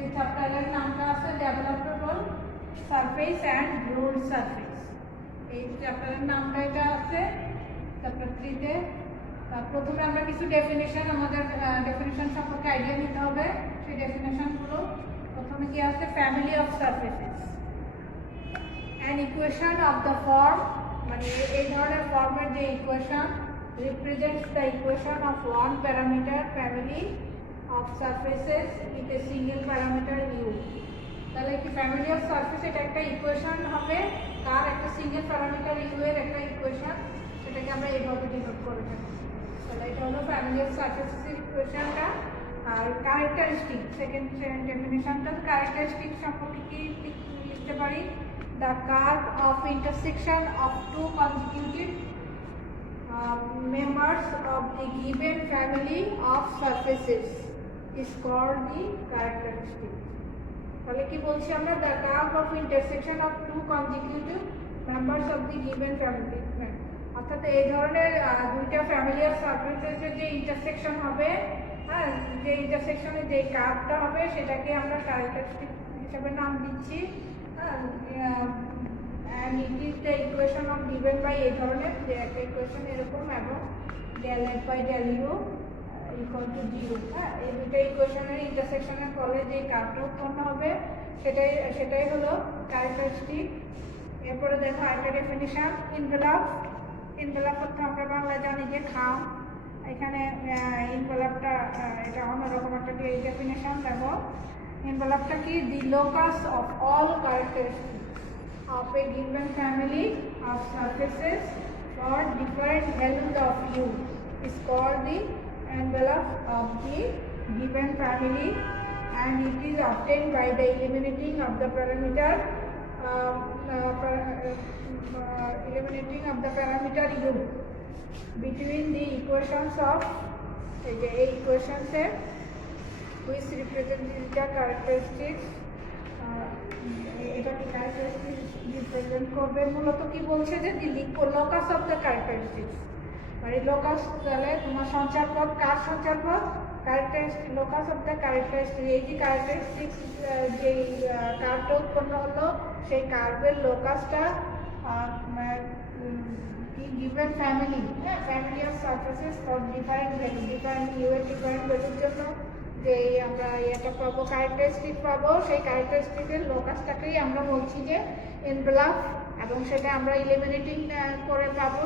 এই চ্যাপ্টারের নামটা আছে ডেভেলপেবল সারফেস অ্যান্ড রুলড সারফেস। এই চ্যাপ্টারের নামটা এটা আছে চ্যাপ্টার 3-তে। প্রথমে আমরা কিছু ডেফিনেশন, আমাদের ডেফিনেশন সম্পর্কে আইডিয়া নিতে হবে। সেই ডেফিনেশনগুলো প্রথমে কি আছে, family of surfaces, an equation of the form, মানে এই ধরনের ফর্মের যে equation represents the equation of one parameter family of surfaces with a single parameter u। তাহলে কি ফ্যামিলি অফ সারফেস এটা একটা ইকুয়েশন হবে, তার একটা সিঙ্গেল প্যারামিটার u এর একটা ইকুয়েশন, সেটাকে আমরা এইভাবে ডিনোট করে থাকি। তাহলে এটা হলো ফ্যামিলি অফ সারফেসের ইকুয়েশনটা। আর ক্যারেক্টারিস্টিক, সেকেন্ড ডেফিনিশনটা ক্যারেক্টারিস্টিক সম্পর্কে কি লিখতে পারি, the curve of intersection of two consecutive members of the given family of surfaces is called the characteristic। তাহলে কি বলছি আমরা, the curve of intersection of two consecutive members of the given family, অর্থাৎ এই ধরনের দুইটা ফ্যামিলি অফ সারফেসের যে ইন্টারসেকশন হবে, হ্যাঁ, যে ইন্টারসেকশনে যে কার্ভটা হবে সেটাকে আমরা ক্যারেক্টারিস্টিক হিসেবে নাম দিচ্ছি। and it is the equation of given by এই ধরনের যে একটা ইকুয়েশন এরকম, এবং del f by del u equal to 0। হ্যাঁ, এই দুটো ইকুয়েশনের ইন্টারসেকশনের ফলে যে কার্ভটা উৎপন্ন হবে সেটাই হলো ক্যারেক্টারিস্টিক। এরপরে দেখো আরেকটা ডেফিনিশন, ইনভেলপ। ইনভেলপ অর্থ আমরা বাংলা জানি যে খাম, এখানে ইনভেলপটা এটা অন্যরকম একটা ডেফিনিশন দেখো। ইনভেলপটা কি, the locus of all characteristic of a given family of surfaces for different values of u is called the envelope of the given family, and it is obtained by the eliminating of the parameter u between the equations of equations which represent the characteristics। এটা কি characteristic represent করবে, মূলত কি বলছে যে the locus of the characteristics, মানে locus, তাহলে তোমার সঞ্চারপদ, কার সঞ্চারপদ, characteristic, locus of the characteristic. এই যে ক্যারেক্টারিস্টিক্স যে কার্ভটা উৎপন্ন হলো সেই কার্ভের লোকাসটা গিভেন ফ্যামিলি, হ্যাঁ, family of surfaces for different value, different U এর ডিফারেন্ট ভ্যালুর জন্য যে আমরা এটা পাবো, ক্যারেক্টারিস্টিক পাবো, সেই ক্যারেক্টারিস্টিকের লোকাসটাকেই আমরা বলছি যে এনভেলপ, এবং সেটা আমরা ইলিমিনেটিং করে পাবো।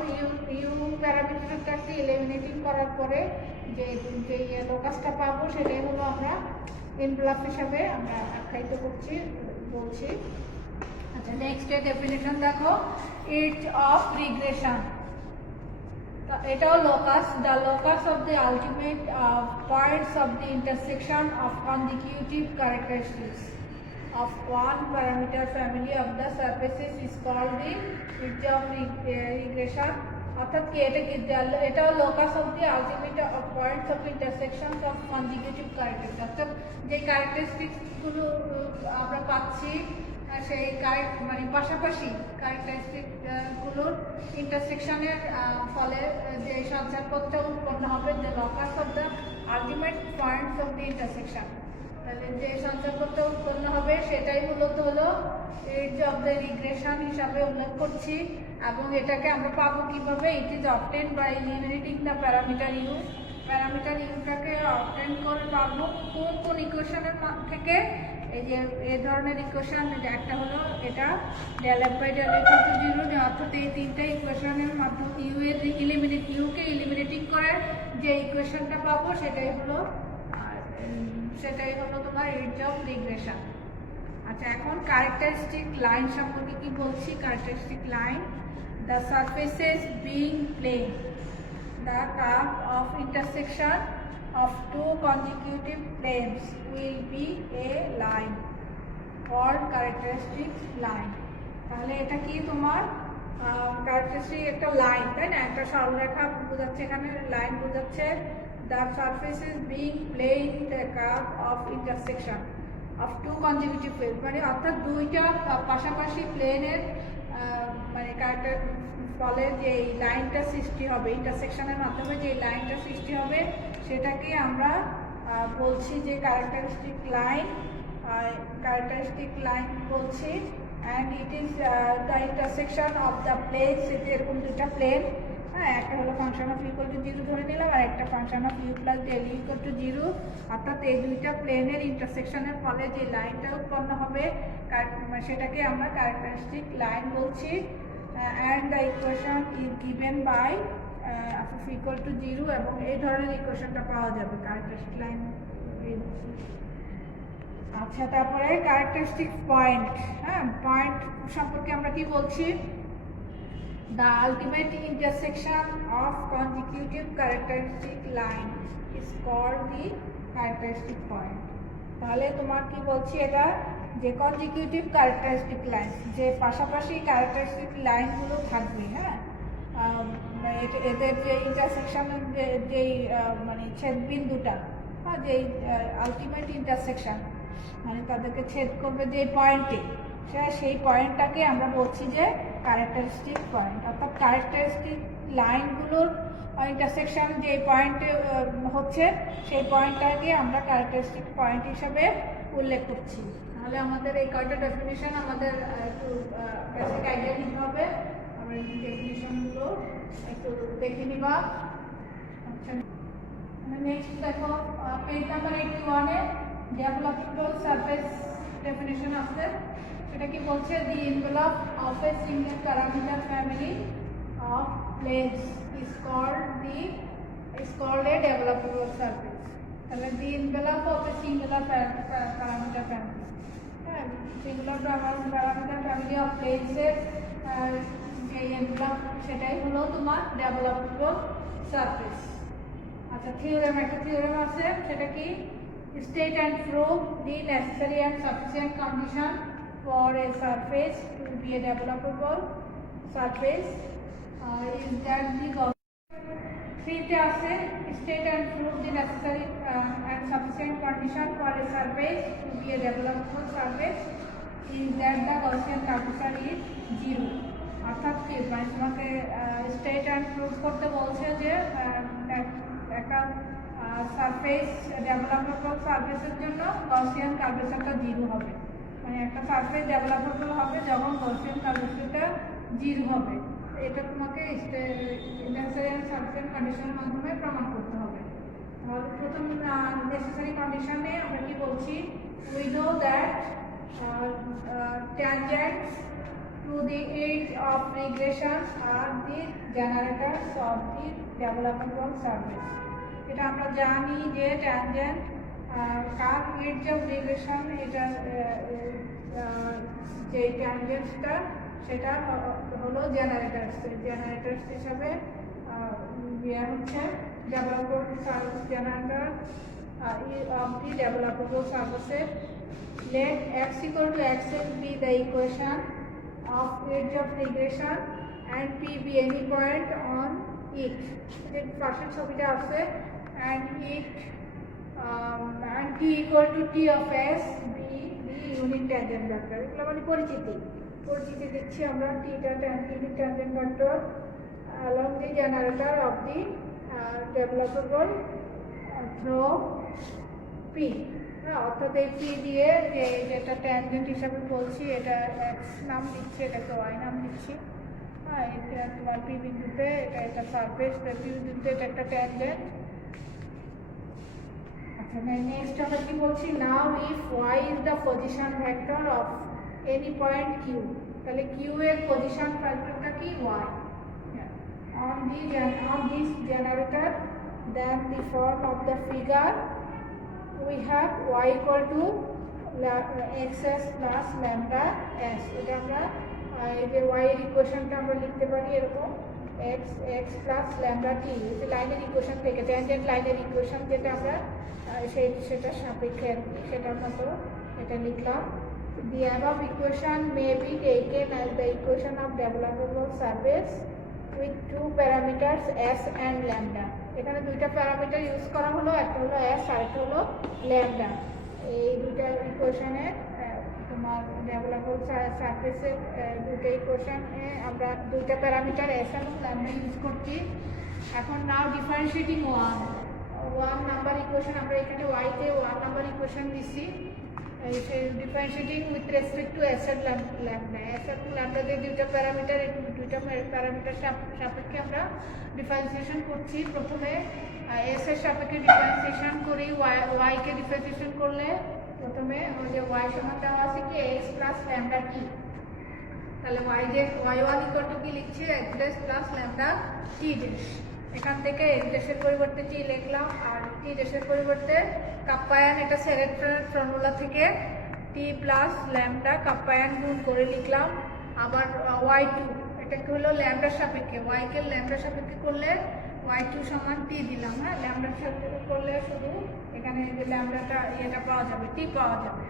ইউ প্যারামিটারটাকে ইলিমিনেটিং করার পরে যে লোকাসটা পাবো সেটাই হলো আমরা এনভেলপ হিসাবে আমরা আখ্যায়িত বলছি। আচ্ছা, নেক্সট ডেফিনেশন দেখো, ইট অফ রিগ্রেশন। এটাও locus, the locus of the ultimate points of the intersection of consecutive characteristics of one parameter family of the surfaces is called the ridge of regression। অর্থাৎ কি এটাও locus of the ultimate of points of intersection of consecutive characteristics, অর্থাৎ যে ক্যারেক্টারিস্টিক্সগুলো আমরা পাচ্ছি সেই মানে পাশাপাশি ক্যারেক্টারিস্টিকগুলোর ইন্টারসেকশনের ফলে যে সঞ্চারপথটা উৎপন্ন হবে, যে locus of the ultimate points of the intersection, তাহলে যে সঞ্চারপথটা উৎপন্ন হবে সেটাই মূলত হলো রিজ অফ দ্য রিগ্রেশন হিসাবে উল্লেখ করছি। এবং এটাকে আমরা পাবো কিভাবে, it is obtain by eliminating the parameter U. Parameter ইউটাকে অবটেন করে পাবো কোন ইকুয়েশনের থেকে, এই যে এই ধরনের ইকুয়েশন, একটা হলো এটা del f by del u equal to 0, অর্থাৎ এই তিনটা ইকুয়েশনের মাধ্যমে ইউকে ইলিমিনেটিং করে যে ইকুয়েশনটা পাবো সেটাই হলো তোমার রিজ অফ রিগ্রেশন। আচ্ছা, এখন ক্যারেক্টারিস্টিক লাইন সম্পর্কে কি বলছি। Characteristic line, the surfaces being plane, the curve of intersection of two consecutive planes will be a line called characteristic line। তাহলে এটা কি তোমার ক্যারেক্টারিস্টিক একটা লাইন, তাই না, একটা সরলরেখা বোঝাচ্ছে, এখানে লাইন বোঝাচ্ছে। the surfaces being plane the curve of intersection of two consecutive planes, মানে অর্থাৎ দুইটা পাশাপাশি প্লেনের মানে ফলে যে লাইনটা সৃষ্টি হবে, ইন্টারসেকশনের মাধ্যমে যে লাইনটা সৃষ্টি হবে সেটাকে আমরা বলছি যে ক্যারেক্টারিস্টিক লাইন। ক্যারেক্টারিস্টিক লাইন বলছি and it is the intersection of the planes. এরকম দুটা প্লেন, হ্যাঁ, একটা হলো function of equal to zero ধরে নিলাম আর একটা function of U plus del equal to zero. অর্থাৎ এই দুইটা প্লেনের ইন্টারসেকশনের ফলে যে লাইনটা উৎপন্ন হবে সেটাকে আমরা ক্যারেক্টারিস্টিক লাইন বলছি। And the equation is given by equal to zero, এবং এই ধরনের ইকুয়েশনটা পাওয়া যাবে ক্যারেক্টারিস্টিক লাইন। আচ্ছা, তারপরে ক্যারেক্টারিস্টিক পয়েন্ট। হ্যাঁ, পয়েন্ট সম্পর্কে আমরা কি বলছি? The ultimate intersection of consecutive characteristic line is called the characteristic point. তাহলে তোমার কি বলছি এটা, যে consecutive characteristic line, যে পাশাপাশি characteristic লাইনগুলো থাকবে, হ্যাঁ, এদের যে ইন্টারসেকশনের যেই মানে ছেদবিন্দুটা, হ্যাঁ, যেই আলটিমেট ইন্টারসেকশন, মানে তাদেরকে ছেদ করবে যে পয়েন্টে, সেই পয়েন্টটাকে আমরা বলছি যে ক্যারেক্টারিস্টিক পয়েন্ট। অর্থাৎ ক্যারেক্টারিস্টিক লাইনগুলোর ইন্টারসেকশন যে পয়েন্টে হচ্ছে সেই পয়েন্টটাকে আমরা ক্যারেক্টারিস্টিক পয়েন্ট হিসাবে উল্লেখ করছি। তাহলে আমাদের এই কয়টা ডেফিনিশন আমাদের একটু বেসিক আইডিয়া নিতে হবে। আমরা এই ডেফিনিশনগুলো একটু দেখে নিবা। আচ্ছা, নেক্সট দেখো পেজ নাম্বার 81-এ ডেভেলপেবল সারফেস ডেফিনিশন আছে। সেটা কি বলছে? The envelope of a single parameter family of planes is called a developable surface. তাহলে the envelope of a singular parameter family, হ্যাঁ, সিঙ্গুলার প্যারামিটার ফ্যামিলি অফ প্লেনসের যে এনভেলপ সেটাই হলো তোমার ডেভেলপেবল সারফেস। আচ্ছা, থিওরেম, একটা থিওরেম আছে, সেটা কি? State and prove the necessary and sufficient condition for a surface to be a developable surface is that the three আছে, state and prove the necessary and sufficient condition for a surface to be a developable surface is that the Gaussian curvature is zero. অর্থাৎ কি, মানে তোমাকে state and prove করতে বলছে যে একটা surface ডেভেলপেবল সারফেসের জন্য গসিয়ান কার্ভেচারটা জিরো হবে। মানে একটা সারফেস ডেভেলপেবল হবে যখন গসিয়ান কার্ভেচারটা জিরো হবে। এটা তোমাকে নেসেসারি এন্ড সাফিসিয়েন্ট কন্ডিশনের মাধ্যমে প্রমাণ করতে হবে। তাহলে প্রথম নেসেসারি কন্ডিশনে আমরা কি বলছি? We know that tangents to the edge of regression are the generators of the developable surface. এটা আমরা জানি যে ট্যানজেন্ট কার এডজ অফ রিগ্রেশন, এটা যে ট্যানজেন্টটা সেটা হলো জেনারেটরস হিসাবে ইয়ে হচ্ছে developable surface generator of the developable সার্ভিসের। Let x equal to xx be the equation of edge of regression and p be any point on it. যে পাশের ছবিটা আছে, and it and t equal to t of s be the unit tangent vector. এগুলো মানে পরিচিতি দিচ্ছি আমরা। t টা unit tangent vector along the generator of the developable through p. অর্থাৎ এই p দিয়ে যেটা ট্যানজেন্ট হিসাবে বলছি, এটা x নাম দিচ্ছি, এটাকে y নাম দিচ্ছি। হ্যাঁ, এটা তোমার p বিন্দুতে এটা সারফেস, p বিন্দুতে এটা একটা ট্যানজেন্ট। আচ্ছা, নেক্সট আমরা কি বলছি? নাও if y is the position vector of any point q, তাহলে q এর পজিশন ভেক্টরটা কি? y on this generator, then the form of the figure we have y equal to xs plus lambda s. এটা আমরা এই যে y এর ইকুয়েশনটা আমরা লিখতে পারি এরকম x plus lambda t, এটা লাইনের ইকুয়েশন থেকে, ট্যানজেন্ট লাইনের ইকুয়েশন যেটা আমরা সেটা সাপেক্ষে আর কি, সেটার মতো এটা লিখলাম। The above equation may be taken as the equation of developable surface with two parameters s and lambda. এখানে দুইটা প্যারামিটার ইউজ করা হলো, একটা হলো s আর একটা হলো ল্যামডা। এই দুইটা ইকুয়েশনে তোমার ডেভেলপেবল সারফেসের দুইটা ইকুয়েশনে আমরা দুইটা প্যারামিটার s এবং ল্যামডা ইউজ করছি। এখন নাও ডিফারেন্সিয়েটিং ওয়ান নাম্বার ইকুয়েশন আমরা এখানে ওয়াইতে ওয়ান নাম্বার ইকুয়েশন দিচ্ছি differentiating with respect to S এর ল্যাম্বডা। এস আর ল্যাম্বডা যে দুইটা প্যারামিটার, এই দুইটা প্যারামিটার সাপেক্ষে আমরা ডিফারেন্সিয়েশন করছি। প্রথমে এস এর সাপেক্ষে ডিফারেন্সিয়েশন করি, ওয়াইকে ডিফারেন্সিয়েশন করলে প্রথমে ওই যে ওয়াই সমান দেওয়া আছে কি এক্স প্লাস ল্যাম্বডা টি, তাহলে ওয়াই ওয়ান ইকুয়াল টু কি লিখছি এক্স ড্যাশ প্লাস ল্যাম্বডা টি ড্যাশ। এখান থেকে এক্স ড্যাশের পরিবর্তে টি লিখলাম আর টি ড্যাশের পরিবর্তে কাপ্পায়ান, এটা সেরেক্টর ফর্মুলা থেকে টি প্লাস ল্যাম্বডা কাপ্পায়ান গুণ করে লিখলাম। আবার ওয়াই টু, এটাকে হলো ল্যাম্বডার সাপেক্ষে, ওয়াইকে ল্যাম্বডার সাপেক্ষে করলে ওয়াই টু সমান টি দিলাম। হ্যাঁ, ল্যাম্বডার সাপেক্ষে করলে শুধু এখানে যে ল্যাম্বডাটা ইয়েটা পাওয়া যাবে, টি পাওয়া যাবে।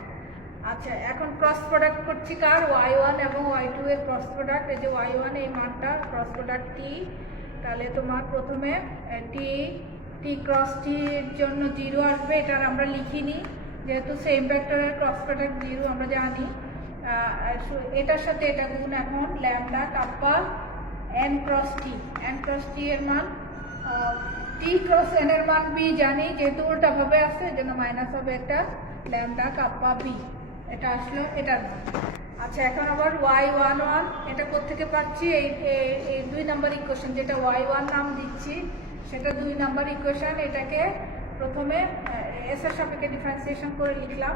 আচ্ছা, এখন ক্রস প্রোডাক্ট করছি কার, ওয়াই ওয়ান এবং ওয়াই টু এর ক্রস প্রোডাক্ট। এই যে ওয়াই ওয়ান এই মানটা ক্রস প্রোডাক্ট টি, তাহলে তোমার প্রথমে টি টি ক্রস টির জন্য জিরো আসবে, এটার আমরা লিখিনি যেহেতু সেম ভেক্টরের ক্রস প্রোডাক্ট জিরো আমরা জানি। এটার সাথে এটা গুণ, এখন ল্যাম্বডা কাপ্পা এন ক্রস টি এর মান, টি ক্রস এন এর মান বি জানি, যেহেতু উল্টাভাবে আসছে এই জন্য মাইনাস হবে একটা ল্যাম্বডা কাপ্পা বি, এটা আসলো এটার মান। আচ্ছা, এখন আবার ওয়াই ওয়ান ওয়ান, এটা কোত্থেকে পাচ্ছি, এই 2 নাম্বার ইকুয়েশন যেটা ওয়াই ওয়ান নাম দিচ্ছি সেটা 2 নাম্বার ইকুয়েশন। এটাকে প্রথমে এস এর সাপেক্ষে ডিফারেন্সিয়েশন করে লিখলাম,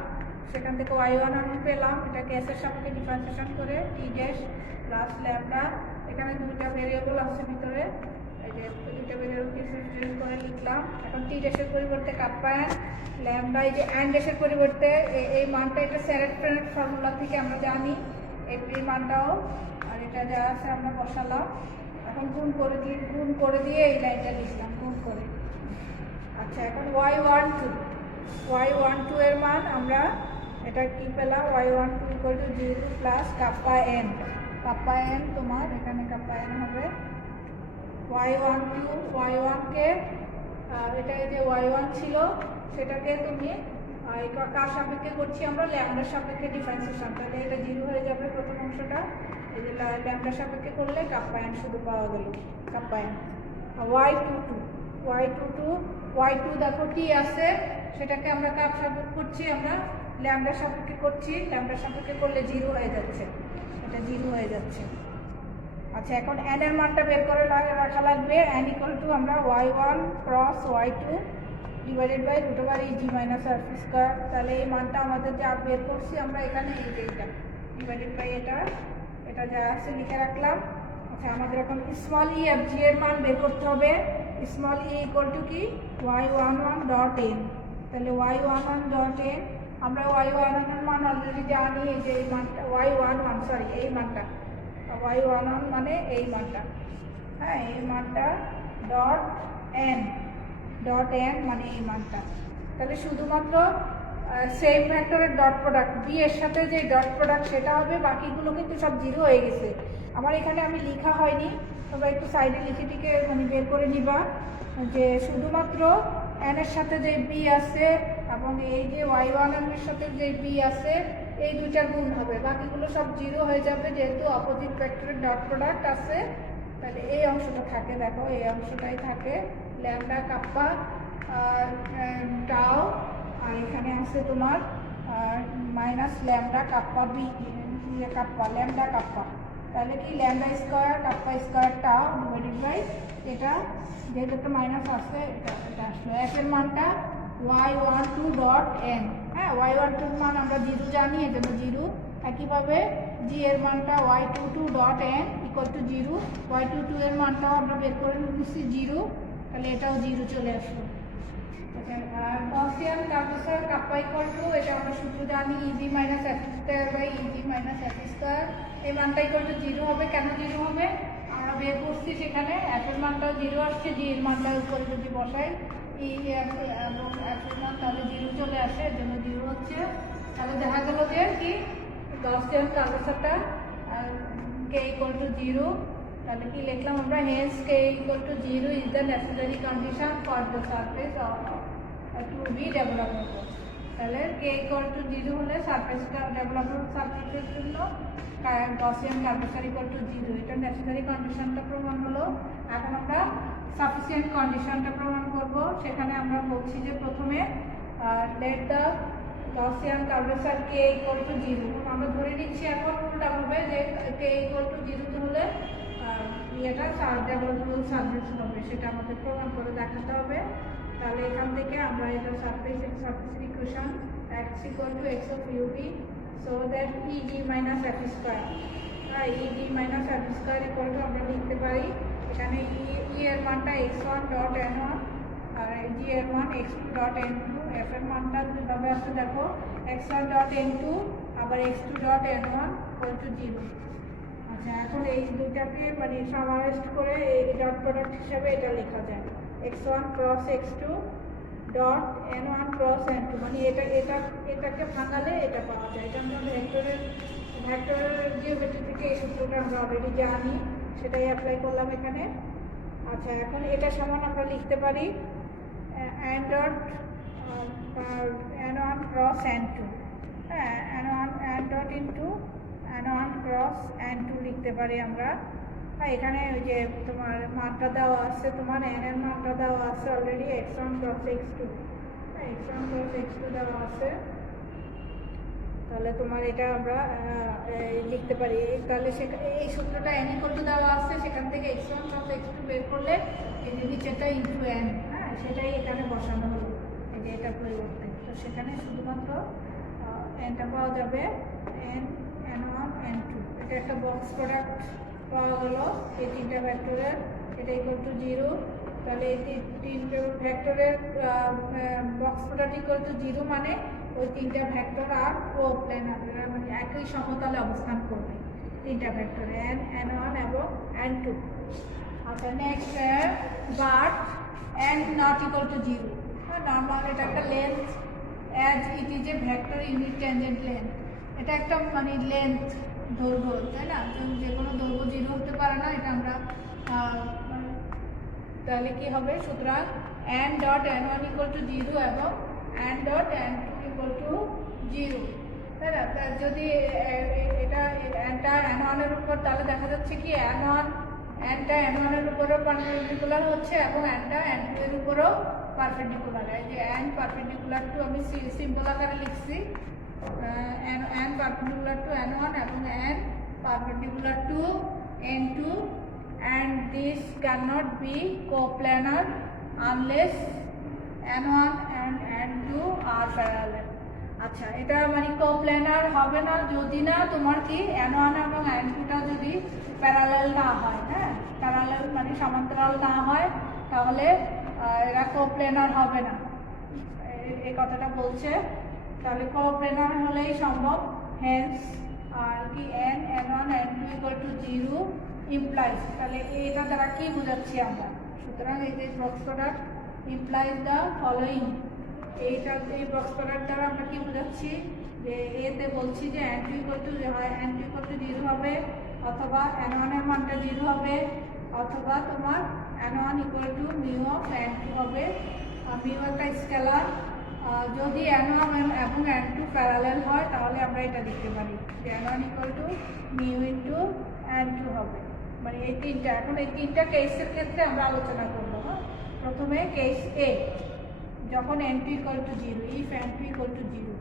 সেখান থেকে ওয়াই ওয়ান আমি পেলাম, এটাকে এস এর সাপেক্ষে ডিফারেন্সিয়েশন করে টি ড্যাশ প্লাস ল্যাম্বডা, এখানে 2টা ভেরিয়েবল আছে ভিতরে, এই যে 2টা ভেরিয়েবল ডিফারেন্সিয়েট করে লিখলাম। এখন টি ড্যাশের পরিবর্তে কাপ্পায়ান, ল্যাম্বডা এই যে অ্যান্ড ড্যাশের পরিবর্তে এই মানটা, এটা সেরেক্টর ফর্মুলা থেকে আমরা জানি এই মানটাও, আর এটা যা আছে আমরা বসালাম। এখন গুণ করে দিয়ে এই লাইনটা লিখলাম গুণ করে। আচ্ছা, এখন ওয়াই ওয়ান টু এর মান আমরা এটা কি পেলাম, Y one two equal to 0 plus kappa N তোমার এখানে কাপ্পা এন হবে ওয়াই ওয়ানকে, এটা যে ওয়াই ওয়ান ছিল সেটাকে তুমি কার সাপেক্ষে করছি আমরা, ল্যাম্বডার সাপেক্ষে ডিফারেন্সিয়েশন, তাহলে এটা 0 হয়ে যাবে প্রথম অংশটা। এই যে ল্যাম্বডার সাপেক্ষে করলে কাপ্পায়ান শুধু পাওয়া গেল, কাপ্পায়ান। ওয়াই টু দেখো টি আছে, সেটাকে আমরা কার সাপেক্ষে করছি, আমরা ল্যাম্বডার সাপেক্ষে করছি, ল্যাম্বডার সাপেক্ষে করলে 0 হয়ে যাচ্ছে, এটা 0 হয়ে যাচ্ছে। আচ্ছা, এখন এন এর মানটা বের করে রাখা লাগবে, এন ইকুয়াল টু আমরা Y one cross Y two divided by root over E G minus R square, তাহলে এই মানটা আমাদের যা বের করছি আমরা এখানে এইটা ডিভাইডেড বাই এটা যা আছে লিখে রাখলাম। আচ্ছা, আমাদের এখন স্মল ই এফ জি এর মান বের করতে হবে। স্মল ই ইকুয়াল টু কি Y one one dot N, তাহলে Y one one dot N, আমরা ওয়াই ওয়ান ওয়ানের মান অলরেডি জানি, এই যে এই মানটা ওয়াই ওয়ান ওয়ান সরি এই মানটা ওয়াই ওয়ান ওয়ান মানে এই মানটা, হ্যাঁ এই মানটা ডট এন মানে এই মানটা। তাহলে শুধুমাত্র সেম ভেক্টরের ডট প্রোডাক্ট বি এর সাথে যে ডট প্রোডাক্ট সেটা হবে, বাকিগুলো কিন্তু সব 0 হয়ে গেছে। আমার এখানে আমি লেখা হয়নি, তোমরা একটু সাইডে লিখে টিকে মানে বের করে নিবা যে শুধুমাত্র এন এর সাথে যে বি আছে এবং এই যে ওয়াই ওয়ান এর সাথে যে বি আছে এই দুইটার গুণ হবে, বাকিগুলো সব 0 হয়ে যাবে যেহেতু অপোজিট ভেক্টরের ডট প্রোডাক্ট আছে। তাহলে এই অংশটা থাকে, দেখো এই অংশটাই থাকে ল্যাম্বডা কাপ্পা টাও, আর এখানে আছে তোমার minus lambda kappa B lambda kappa, তাহলে কি ল্যাম্বডা স্কোয়ার কাপ্পা স্কোয়ার টাও ডিভাইডেড বাই এটা, যেহেতু একটা মাইনাস আছে এটা আসলো। এফ এর মানটা Y one two dot N, হ্যাঁ ওয়াই ওয়ান টুর মান আমরা 0 জানি, এর জন্য 0। একইভাবে জি এর মানটা Y two two dot N equal to 0, Y two two এর মানটাও আমরা বের করে নিচ্ছি 0, তাহলে এটাও 0 চলে আসলো। Gaussian Cartesian kappa equal to, এটা আমরা সূত্র জানি E G minus F square by E G minus F square, এই মানটা ইকুয়াল টু 0 হবে। কেন 0 হবে আমরা বের করছি, সেখানে এফ এর মানটাও 0 আসছে, জি এর মানটা উপরে যদি বসাই ই এবং এফ এর মান তাহলে 0 চলে আসে, এর জন্য 0 হচ্ছে। তাহলে দেখা গেল যে কি গসিয়ান কার্টেসিয়ানটা কে ইকুয়াল টু 0, তাহলে কি লিখলাম আমরা, hence K equal to 0 is the necessary condition for the surface to be developed. তাহলে কে ইকুয়াল টু 0 হলে সারফেসটা ডেভেলপেবল সারফেসের জন্য গসিয়ান কার্ভেচার ইকুয়াল টু 0, এটা নেসেসারি কন্ডিশনটা প্রমাণ হলো। এখন আমরা সাফিসিয়েন্ট কন্ডিশনটা প্রমাণ করব। সেখানে আমরা বলছি যে প্রথমে let the Gaussian curvature K equal to 0, আমরা ধরে নিচ্ছি এখন উল্টাভাবে যে কে ইকুয়াল টু 0 হলে এটা ডেভেলপেবল সারফেস হবে, সেটা আমাদের প্রমাণ করে দেখাতে হবে। তাহলে এখান থেকে আমরা এটা সারফেসের equation x equal to x of uv, so that eg minus f square, eg minus f square equal to আমরা লিখতে পারি এখানে e এর মানটা x1 ডট n1 আর g এর মান x2 ডট n2, f এর মানটা কিভাবে আসছে দেখো, x1 ডট n2 আবার x2 dot n1 equal to 0। আচ্ছা, এখন এই দুইটাকে মানে সামারাইজড করে এই ডট প্রোডাক্ট হিসাবে এটা লেখা যায় x1 cross x2 dot n1 cross n2, মানে এটাকে ভাঙালে এটা পাওয়া যায়। এটা আমরা ভেক্টরের জিওমেট্রি থেকে এই সূত্রটা আমরা অলরেডি জানি, সেটাই অ্যাপ্লাই করলাম এখানে। আচ্ছা, এখন এটা সমান আমরা লিখতে পারি n dot n1 cross n2, হ্যাঁ n dot into n1 cross n2 লিখতে পারি আমরা। এখানে ওই যে তোমার মানটা দেওয়া আছে, তোমার n এর মানটা দেওয়া আছে already x1 cross x2, x1 cross x2 দেওয়া আছে। তাহলে তোমার এটা আমরা লিখতে পারি, তাহলে এই সূত্রটা n ইকুয়াল টু দেওয়া আছে, সেখান থেকে x1 ক্রস x2 বের করলে এই যে নিচেটা ইন্টু n, হ্যাঁ সেটাই এখানে বসানো হলো এই যে এটার পরিবর্তে। তো সেখানে শুধুমাত্র nটা পাওয়া যাবে n1 n2, এটা একটা বক্স প্রোডাক্ট পাওয়া গেল এই তিনটা ভেক্টরের, এটা ইকুয়াল টু 0। তাহলে এই তিনটে ভেক্টরের বক্স প্রোডাক্ট ইকুয়াল টু 0 মানে ওই তিনটা ভেক্টর আর কোপ্ল্যানার, মানে একই সমতলে অবস্থান করবে তিনটা ভেক্টর n1 এবং n2। আচ্ছা, next but n not equal to 0, normal এটা একটা length as it is a vector unit tangent length, এটা একটা মানে লেন্থ দৈর্ঘ্য, তাই না, যে কোনো দৈর্ঘ্য 0 হতে পারে না, এটা আমরা তাহলে কি হবে, সুতরাং n dot n1 equal to 0 এবং n dot n2 equal to 0, তাই না। যদি এটা nটা n1 এর উপর, তাহলে দেখা যাচ্ছে কি nটা n1 এর উপরও পারপেন্ডিকুলার হচ্ছে এবং nটা n2 এর উপরও পারপেন্ডিকুলার। এই যে n পারপেন্ডিকুলার টু আমি সিম্পল আকারে লিখছি n perpendicular to n1 এবং n perpendicular to n2, and this cannot be coplanar unless n1 and n2 are parallel। আচ্ছা, এটা মানে কোপ্ল্যানার হবে না যদি না তোমার কি n1 এবং n2টা যদি প্যারালাল না হয়, হ্যাঁ প্যারালাল মানে সমান্তরাল না হয়, তাহলে এরা কোপ্ল্যানার হবে না, এই কথাটা বলছে। তাহলে কোপ্ল্যানার হলেই সম্ভব, হেন্স আর কি n1 n2 equal to 0 implies, তাহলে এটা দ্বারা কি বোঝাচ্ছি আমরা, সুতরাং এই যে box product implies the following, এই বক্স প্রোডাক্ট দ্বারা আমরা কি বোঝাচ্ছি যে এতে বলছি যে n2 ইকুয়াল টু 0 হবে, অথবা n1 এর মানটা 0 হবে, অথবা তোমার n1 equal to mu of n2 হবে। মিউ একটা স্কেলার, যদি n1 এবং n2 প্যারালাল হয় তাহলে আমরা এটা লিখতে পারি যে n1 equal to mu into n2 হবে। মানে এই তিনটা, এখন এই তিনটা কেসের ক্ষেত্রে আমরা আলোচনা করবো। প্রথমে কেস এ, যখন n2 equal to 0, if n2 equal to 0,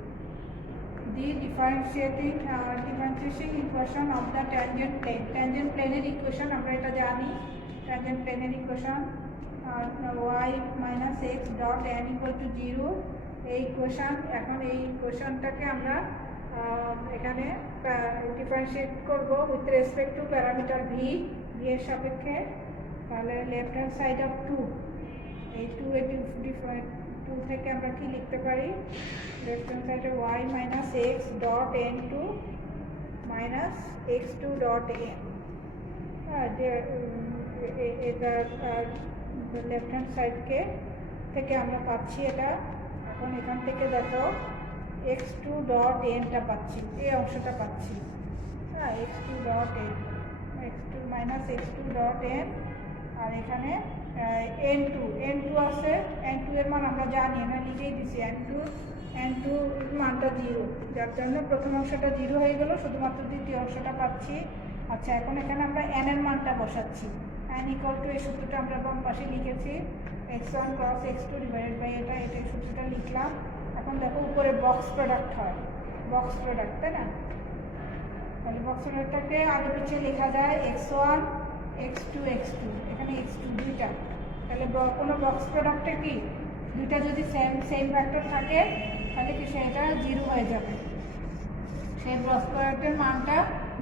the differentiation equation of the tangent plane equation আমরা এটা জানি, tangent plane equation y minus x dot n equal to 0, এই ইকুয়েশন, এখন এই ইকুয়েশনটাকে আমরা এখানে ডিফারেন্সিয়েট করব with respect to parameter V এর সাপেক্ষে। তাহলে লেফট হ্যান্ড সাইড অফ 2, এই 2 এর 2 থেকে আমরা কি লিখতে পারি, লেফট হ্যান্ড সাইডে y minus X dot N two minus x2 dot N, এটা লেফট হ্যান্ড সাইডকে থেকে আমরা পাচ্ছি এটা। এখন এখান থেকে দেখো x2 ডট এনটা পাচ্ছি, এই অংশটা পাচ্ছি, হ্যাঁ x2 dot N, x2 minus x2 dot N, আর এখানে n2 আছে, n2 এর মান আমরা জানি, আমরা লিখেই দিছি n2 n2 মানটা 0, যার জন্য প্রথম অংশটা 0 হয়ে গেল, শুধুমাত্র দ্বিতীয় অংশটা পাচ্ছি। আচ্ছা, এখন এখানে আমরা n এর মানটা বসাচ্ছি। n ইকুয়াল টু, এই সূত্রটা আমরা বাম পাশে লিখেছি, x1 cross x2 divided by এটা এই সূত্রটা লিখলাম। এখন দেখো উপরে বক্স প্রোডাক্ট হয়, বক্স প্রোডাক্ট, তাই না? তাহলে বক্স প্রোডাক্টটাকে আগে পিছিয়ে লেখা যায় x1 x2 x2, এখানে x2 দুইটা। তাহলে কোনো বক্স প্রোডাক্টে কি দুইটা যদি সেম ফ্যাক্টর থাকে তাহলে কি সেটা 0 হয়ে যাবে, সেই বক্স প্রোডাক্টের মানটা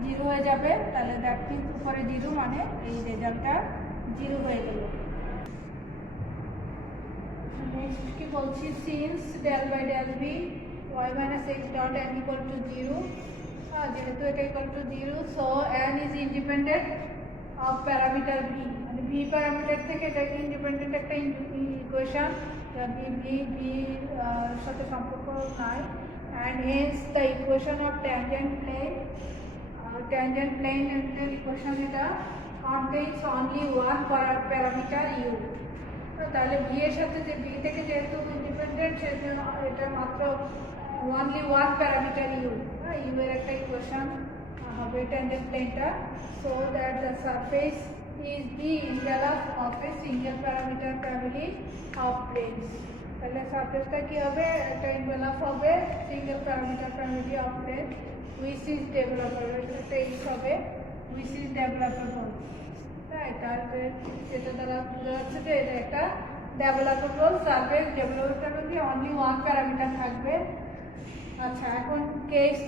0 হয়ে যাবে। তাহলে দ্যাট মিনস উপরে 0 মানে এই রেজাল্টটা 0 হয়ে গেল। নেক্সট কি বলছি, since del by del b y minus x dot n equal to 0, যেহেতু এটা equal to 0, so n is independent of parameter v, মানে v প্যারামিটার থেকে এটা ইন্ডিপেন্ডেন্ট একটা ইকুয়েশন, যা v সাথে সম্পর্ক নাই। and hence the equation of tangent plane equation এটা contains only one parameter u। তাহলে v এর সাথে যে v থেকে যেহেতু ইন্ডিপেন্ডেন্ট, সেজন্য এটা মাত্র only one parameter u, u এর একটা ইকুয়েশন হবে tangent প্লেনটা। so that the surface is the envelope of a single parameter family of planes। তাহলে সারফেসটা কি হবে, একটা এনভেলপ হবে single parameter family of plane which is developable, এটা এই হবে which is developable, তাই? তাহলে যেটা দ্বারা বোঝা যাচ্ছে যে এটা একটা developable surface, developable only one parameter থাকবে। আচ্ছা, এখন কেস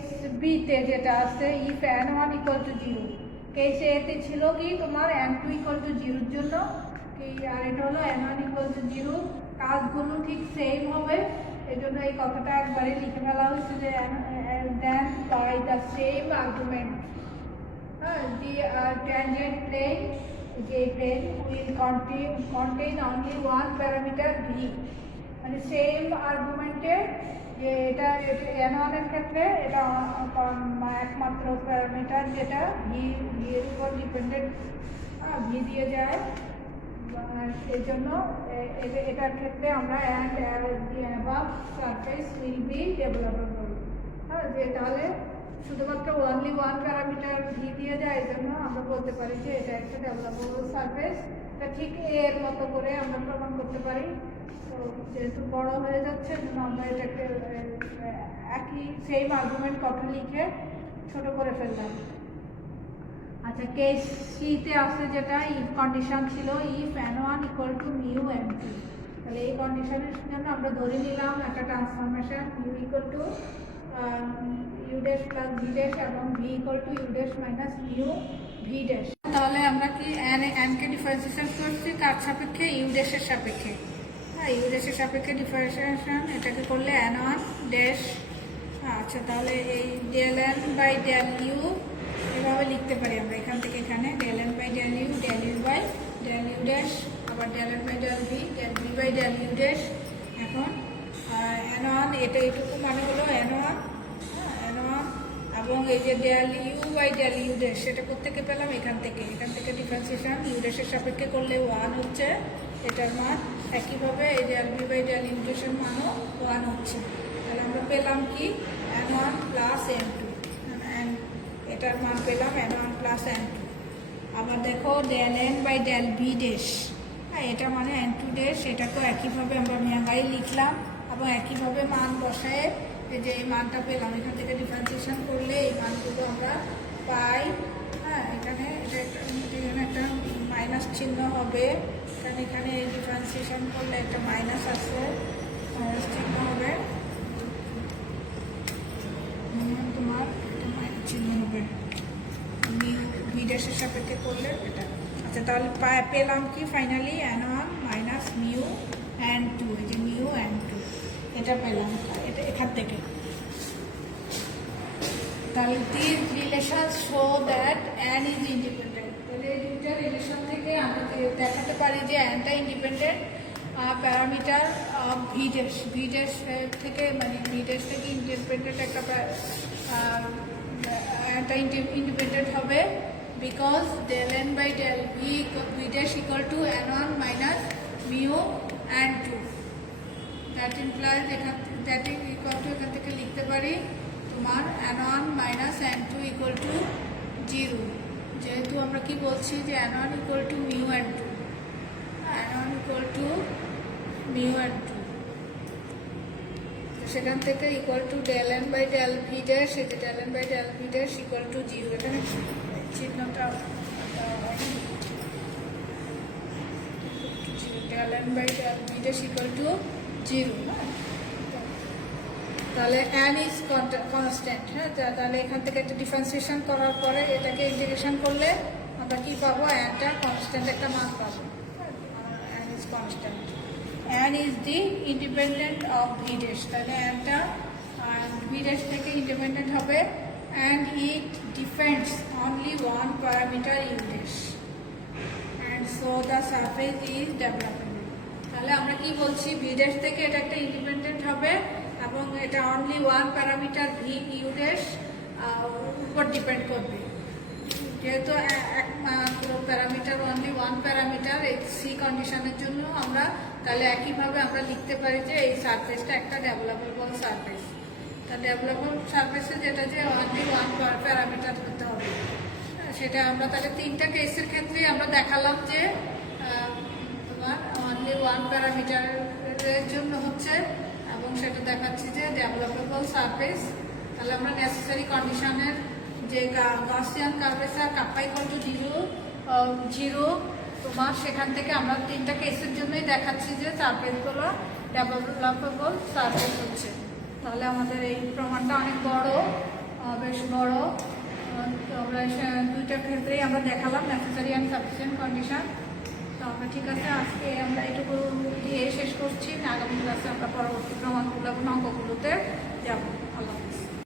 বি তে যেটা আছে if n1 equal to 0, case A তে ছিল কি তোমার n2 ইকুয়াল টু 0 এর জন্য কি, আর এটা হলো n1 ইকুয়াল টু 0, কাজগুলো ঠিক সেম হবে। এই জন্য এই কথাটা একবারে লিখে ফেলা হচ্ছে যে then by the same argument the tangent plane, যে plane will contain only one parameter v, মানে সেম আর্গুমেন্টে যে এটা n1 এর ক্ষেত্রে এটা একমাত্র প্যারামিটার যেটা v এর উপর ডিপেন্ডেন্ট, v দিয়ে যায়। এই জন্য এটার ক্ষেত্রে আমরা and the above surface will be developable, যে তাহলে শুধুমাত্র only one প্যারামিটার v দিয়ে যায়, এই জন্য আমরা বলতে পারি যে এটা একটা ডেভেলপেবল সারফেস। এটা ঠিক এর মতো করে আমরা প্রমাণ করতে পারি। তো যেহেতু বড় হয়ে যাচ্ছে, আমরা এটাকে একই সেম আর্গুমেন্ট কথা লিখে ছোট করে ফেললাম। আচ্ছা, কেস সিতে আসছে যেটা ইফ কন্ডিশন ছিল if n1 equal to mu n2, তাহলে এই কন্ডিশনের জন্য আমরা ধরে নিলাম একটা transformation u equal to u dash plus v dash এবং v equal to u dash minus mu v dash. তাহলে আমরা কি n কে ডিফারেন্সিয়েশন করছি কার সাপেক্ষে, u ড্যাশের সাপেক্ষে। u ড্যাশের সাপেক্ষে ডিফারেন্সিয়েশন এটাকে করলে n1 ড্যাশ। আচ্ছা, তাহলে এই del n by del u এভাবে লিখতে পারি আমরা এখান থেকে এখানে del n by del u by del u dash, আবার del n by del v by del u dash. এখন n1 এটা এইটুকু মানে হলো n1 এবং এই যে del u by del u dash সেটা কোত্থেকে পেলাম, এখান থেকে ডিফারেন্সিয়েশন u ড্যাশের সাপেক্ষে করলে 1 হচ্ছে এটার মান, একইভাবে এই del v by del u ড্যাশের মানও 1 হচ্ছে। তাহলে আমরা পেলাম কি n1 প্লাস n2, এটার মান পেলাম n1 প্লাস n2। আবার দেখো del n by del v dash, এটা মানে n2 ড্যাশ, এটাকেও একইভাবে আমরা মেয়াগাই লিখলাম এবং একইভাবে মান বসায় যে এই মানটা পেলাম এখান থেকে ডিফারেন্সিয়েশন করলে এই মানগুলো আমরা পাই। এখানে একটা মাইনাস চিহ্ন হবে, কারণ এখানে ডিফারেন্সিয়েশন করলে একটা মাইনাস আছে, মাইনাস চিহ্ন হবে, তোমার মাইনাস চিহ্ন হবে v ড্যাশের সাপেক্ষে করলে এটা। আচ্ছা, তাহলে পেলাম কি finally n1 minus mu n2, এই যে মিউ n2 এটা পেলাম এটা এখান থেকে। তাহলে these relations show that n is independent, তাহলে এই দুটো রিলেশন থেকে আমরা দেখাতে পারি যে nটা independent parameter of v dash থেকে, মানে v ড্যাশ থেকে ইন্ডিপেন্ডেন্ট একটা nটা ইন্ডিপেন্ডেন্ট হবে because del n by del v dash equal to n1 minus mu n2, that implies এখান দ্যাট ইকুয়াল টু এখান থেকে লিখতে পারি তোমার n1 minus n2 equal to 0, যেহেতু আমরা কি বলছি যে n1 equal to mu n2, n1 equal to mu n2, সেখান থেকে equal to del N by del V dash, এই যে del N by del V dash equal to 0, এখানে চিহ্নটা del N by del V dash equal to 0, তাহলে n is constant. হ্যাঁ, তাহলে এখান থেকে একটা ডিফারেন্সিয়েশন করার পরে এটাকে ইন্টিগ্রেশন করলে আমরা কি পাবো, nটা কনস্ট্যান্ট একটা মান পাবো, n is constant, n is the Independent of V dash, তাহলে nটা ভি ড্যাশ থেকে ইন্ডিপেন্ডেন্ট হবে and it depends only one parameter u dash and so the surface is developable। তাহলে আমরা কি বলছি, ভি ড্যাশ থেকে এটা একটা ইন্ডিপেন্ডেন্ট হবে এবং এটা only one parameter V U dash উপর ডিপেন্ড করবে, যেহেতু একমাত্র প্যারামিটার অনলি ওয়ান প্যারামিটার এই সি কন্ডিশনের জন্য আমরা তাহলে একইভাবে আমরা লিখতে পারি যে এই সারফেসটা একটা ডেভেলপেবল সারফেস। তা ডেভেলপেবল সারফেসে যেটা যে অনলি ওয়ান প্যারামিটার হতে হবে, সেটা আমরা তাহলে তিনটা কেসের ক্ষেত্রে আমরা দেখালাম যে তোমার অনলি ওয়ান প্যারামিটারের জন্য হচ্ছে এবং সেটা দেখাচ্ছি যে ডেভেলপেবল সারফেস। তাহলে আমরা নেসেসারি কন্ডিশনের যে Gaussian curvature kappa equal to 0 তোমার সেখান থেকে আমরা তিনটা কেসের জন্যই দেখাচ্ছি যে সারফেসগুলো ডেভেলপেবল সারফেস হচ্ছে। তাহলে আমাদের এই প্রমাণটা অনেক বড়, বেশ বড়, আমরা দুইটা ক্ষেত্রেই আমরা দেখালাম নেসেসারি অ্যান্ড সাফিসিয়েন্ট কন্ডিশন। তো আমরা ঠিক আছে, আজকে আমরা এটুকু দিয়ে শেষ করছি, আগামী ক্লাসে আমরা পরবর্তী প্রমাণগুলো এবং অঙ্কগুলোতে যাবো। আল্লাহ হাফিজ।